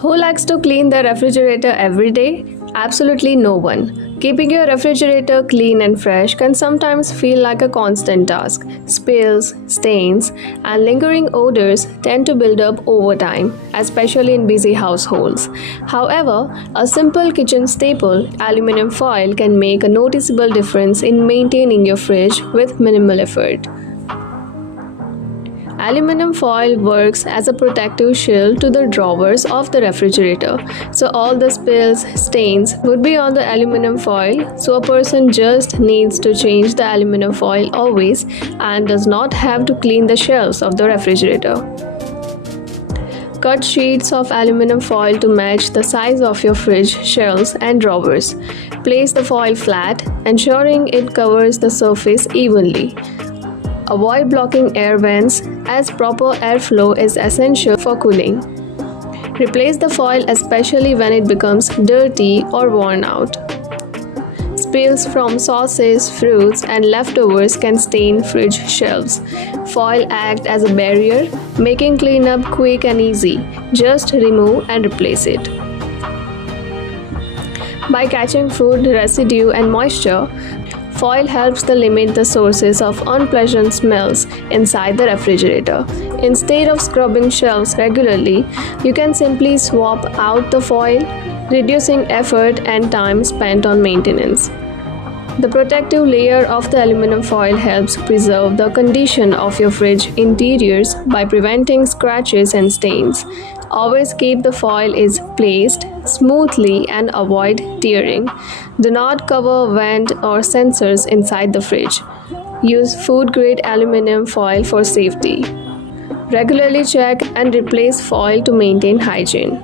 Who likes to clean their refrigerator every day? Absolutely no one. Keeping your refrigerator clean and fresh can sometimes feel like a constant task. Spills, stains, and lingering odors tend to build up over time, especially in busy households. However, a simple kitchen staple, aluminum foil, can make a noticeable difference in maintaining your fridge with minimal effort. Aluminum foil works as a protective shield to the drawers of the refrigerator, so all the spills, stains would be on the aluminum foil, so a person just needs to change the aluminum foil always and does not have to clean the shelves of the refrigerator. Cut sheets of aluminum foil to match the size of your fridge shelves and drawers. Place the foil flat, ensuring it covers the surface evenly. Avoid blocking air vents as proper airflow is essential for cooling. Replace the foil especially when it becomes dirty or worn out. Spills from sauces, fruits, and leftovers can stain fridge shelves. Foil acts as a barrier, making cleanup quick and easy. Just remove and replace it. By catching food residue and moisture, foil helps to limit the sources of unpleasant smells inside the refrigerator. Instead of scrubbing shelves regularly, you can simply swap out the foil, reducing effort and time spent on maintenance. The protective layer of the aluminum foil helps preserve the condition of your fridge interiors by preventing scratches and stains. Always keep the foil is placed smoothly and avoid tearing. Do not cover vent or sensors inside the fridge. Use food-grade aluminum foil for safety. Regularly check and replace foil to maintain hygiene.